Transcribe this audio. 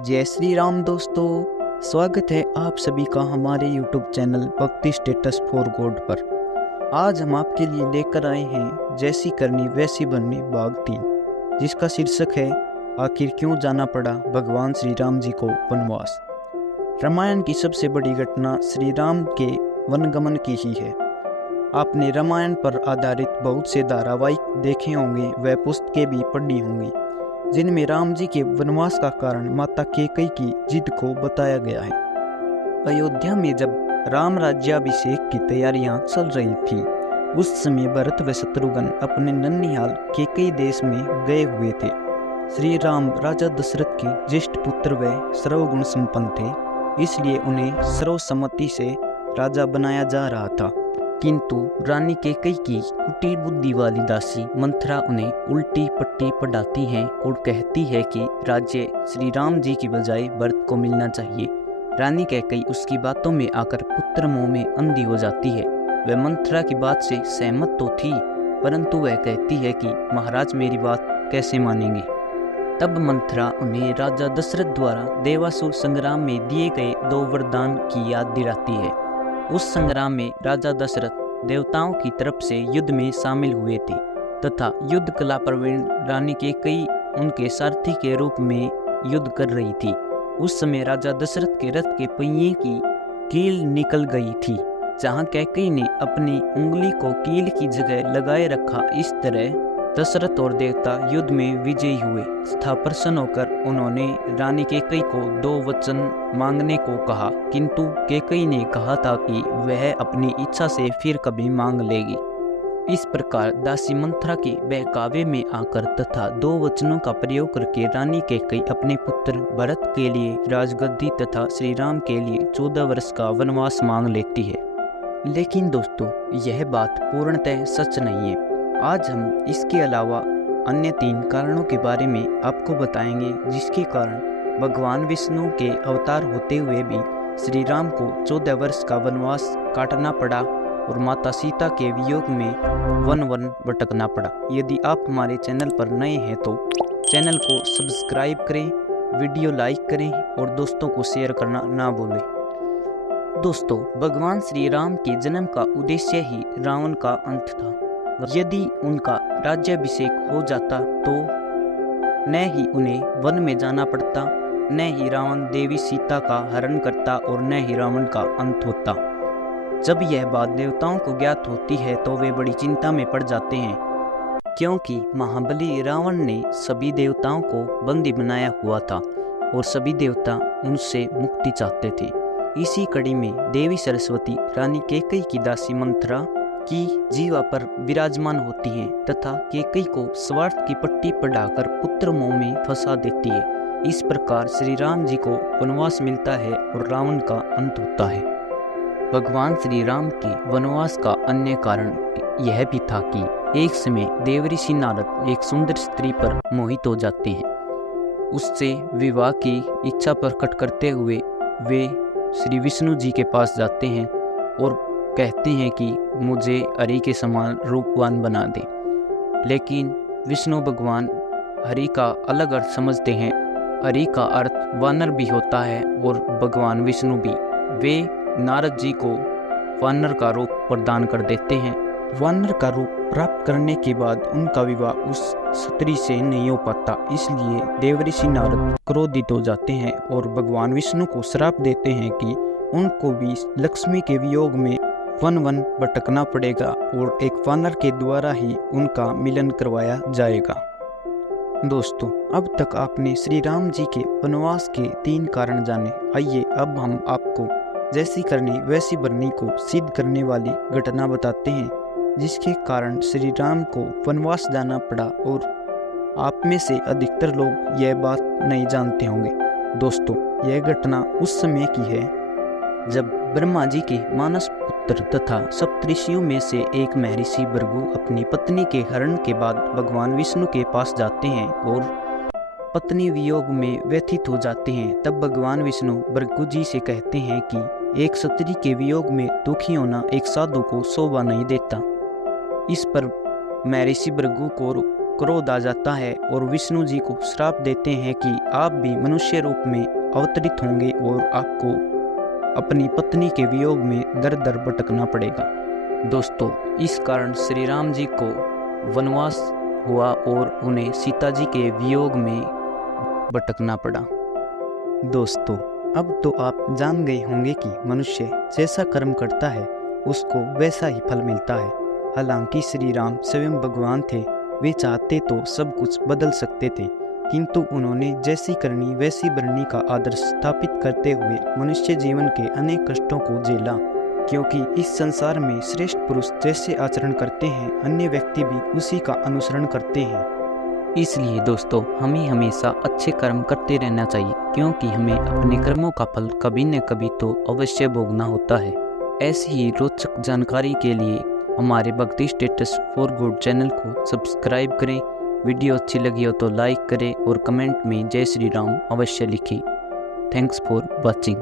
जय श्री राम दोस्तों, स्वागत है आप सभी का हमारे YouTube चैनल भक्ति स्टेटस फॉर गॉड पर। आज हम आपके लिए लेकर आए हैं जैसी करनी वैसी बननी भाग 3, जिसका शीर्षक है आखिर क्यों जाना पड़ा भगवान श्री राम जी को वनवास। रामायण की सबसे बड़ी घटना श्री राम के वनगमन की ही है। आपने रामायण पर आधारित बहुत से धारावाहिक देखे होंगे, वह पुस्तकें भी पढ़ी होंगी, जिनमें राम जी के वनवास का कारण माता कैकेयी की जिद को बताया गया है। अयोध्या में जब राम राज्याभिषेक की तैयारियां चल रही थी, उस समय भरत व शत्रुघ्न अपने नन्हियाल कैकेयी देश में गए हुए थे। श्री राम राजा दशरथ के ज्येष्ठ पुत्र व सर्वगुण संपन्न थे, इसलिए उन्हें सर्वसम्मति से राजा बनाया जा रहा था। किंतु रानी कैकेयी की कुटिल बुद्धि वाली दासी मंथरा उन्हें उल्टी पट्टी पढ़ाती है और कहती है कि राज्य श्री राम जी की बजाय भरत को मिलना चाहिए। रानी कैकेयी उसकी बातों में आकर पुत्र मोह में अंधी हो जाती है। वह मंथरा की बात से सहमत तो थी, परंतु वह कहती है कि महाराज मेरी बात कैसे मानेंगे। तब मंथरा उन्हें राजा दशरथ द्वारा देवासुर संग्राम में दिए गए 2 वरदान की याद दिलाती है। उस संग्राम में राजा दशरथ देवताओं की तरफ से युद्ध में शामिल हुए थे तथा युद्ध कला प्रवीण रानी कैकेयी उनके सारथी के रूप में युद्ध कर रही थी। उस समय राजा दशरथ के रथ के पहिए की कील निकल गई थी। जहां कैकेयी ने अपनी उंगली को कील की जगह लगाए रखा, इस तरह दशरथ और देवता युद्ध में विजयी हुए तथा प्रसन्न होकर उन्होंने रानी कैकेयी को 2 वचन मांगने को कहा, किंतु कैकेयी ने कहा था कि वह अपनी इच्छा से फिर कभी मांग लेगी। इस प्रकार दासी मंथरा के बहकावे में आकर तथा 2 वचनों का प्रयोग करके रानी कैकेयी अपने पुत्र भरत के लिए राजगद्दी तथा श्री राम के लिए 14 वर्ष का वनवास मांग लेती है। लेकिन दोस्तों, यह बात पूर्णतः सच नहीं है। आज हम इसके अलावा अन्य 3 कारणों के बारे में आपको बताएंगे, जिसके कारण भगवान विष्णु के अवतार होते हुए भी श्री राम को 14 वर्ष का वनवास काटना पड़ा और माता सीता के वियोग में वन वन भटकना पड़ा। यदि आप हमारे चैनल पर नए हैं तो चैनल को सब्सक्राइब करें, वीडियो लाइक करें और दोस्तों को शेयर करना ना भूलें। दोस्तों, भगवान श्री राम के जन्म का उद्देश्य ही रावण का अंत था। यदि उनका राज्याभिषेक हो जाता तो न ही उन्हें वन में जाना पड़ता, न ही रावण देवी सीता का हरण करता और न ही रावण का अंत होता। जब यह बात देवताओं को ज्ञात होती है तो वे बड़ी चिंता में पड़ जाते हैं, क्योंकि महाबली रावण ने सभी देवताओं को बंदी बनाया हुआ था और सभी देवता उनसे मुक्ति चाहते थे। इसी कड़ी में देवी सरस्वती रानी कैकेयी की दासी मंथरा की जीवा पर विराजमान होती है तथा कैकेयी को स्वार्थ की पट्टी पढ़ाकर पुत्र मोह में फंसा देती है। इस प्रकार श्री राम जी को वनवास मिलता है और रावण का अंत होता है। भगवान श्री राम के वनवास का अन्य कारण यह भी था कि एक समय देवऋषि नारद एक सुंदर स्त्री पर मोहित हो जाते हैं। उससे विवाह की इच्छा प्रकट करते हुए वे श्री विष्णु जी के पास जाते हैं और कहते हैं कि मुझे हरि के समान रूपवान बना दे। लेकिन विष्णु भगवान हरि का अलग अर्थ समझते हैं। हरि का अर्थ वानर भी होता है और भगवान विष्णु भी। वे नारद जी को वानर का रूप प्रदान कर देते हैं। वानर का रूप प्राप्त करने के बाद उनका विवाह उस स्त्री से नहीं हो पाता, इसलिए देवऋषि नारद क्रोधित हो जाते हैं और भगवान विष्णु को श्राप देते हैं कि उनको भी लक्ष्मी के वियोग में वन वन भटकना पड़ेगा और एक वानर के द्वारा ही उनका मिलन करवाया जाएगा। दोस्तों, अब तक आपने श्री राम जी के वनवास के 3 कारण जाने। आइए अब हम आपको जैसी करनी वैसी बननी को सिद्ध करने वाली घटना बताते हैं, जिसके कारण श्री राम को वनवास जाना पड़ा और आप में से अधिकतर लोग यह बात नहीं जानते होंगे। दोस्तों, यह घटना उस समय की है जब ब्रह्मा जी के मानस पुत्र तथा सप्तऋषियों में से एक महर्षि भृगु अपनी पत्नी के हरण के बाद भगवान विष्णु के पास जाते हैं और पत्नी वियोग में व्यथित हो जाते हैं। तब भगवान विष्णु भृगु जी से कहते हैं कि एक स्त्री के वियोग में दुखी होना एक साधु को शोभा नहीं देता। इस पर महर्षि भृगु को क्रोध आ जाता है और विष्णु जी को श्राप देते हैं कि आप भी मनुष्य रूप में अवतरित होंगे और आपको अपनी पत्नी के वियोग में दर दर भटकना पड़ेगा। दोस्तों, इस कारण श्री राम जी को वनवास हुआ और उन्हें सीता जी के वियोग में भटकना पड़ा। दोस्तों, अब तो आप जान गए होंगे कि मनुष्य जैसा कर्म करता है उसको वैसा ही फल मिलता है। हालांकि श्री राम स्वयं भगवान थे, वे चाहते तो सब कुछ बदल सकते थे, किंतु उन्होंने जैसी करनी वैसी भरनी का आदर्श स्थापित करते हुए मनुष्य जीवन के अनेक कष्टों को झेला। क्योंकि इस संसार में श्रेष्ठ पुरुष जैसे आचरण करते हैं, अन्य व्यक्ति भी उसी का अनुसरण करते हैं। इसलिए दोस्तों, हमें हमेशा अच्छे कर्म करते रहना चाहिए, क्योंकि हमें अपने कर्मों का फल कभी न कभी तो अवश्य भोगना होता है। ऐसी ही रोचक जानकारी के लिए हमारे भक्ति स्टेटस फॉर गुड चैनल को सब्सक्राइब करें। वीडियो अच्छी लगी हो तो लाइक करें और कमेंट में जय श्री राम अवश्य लिखें। Thanks for watching.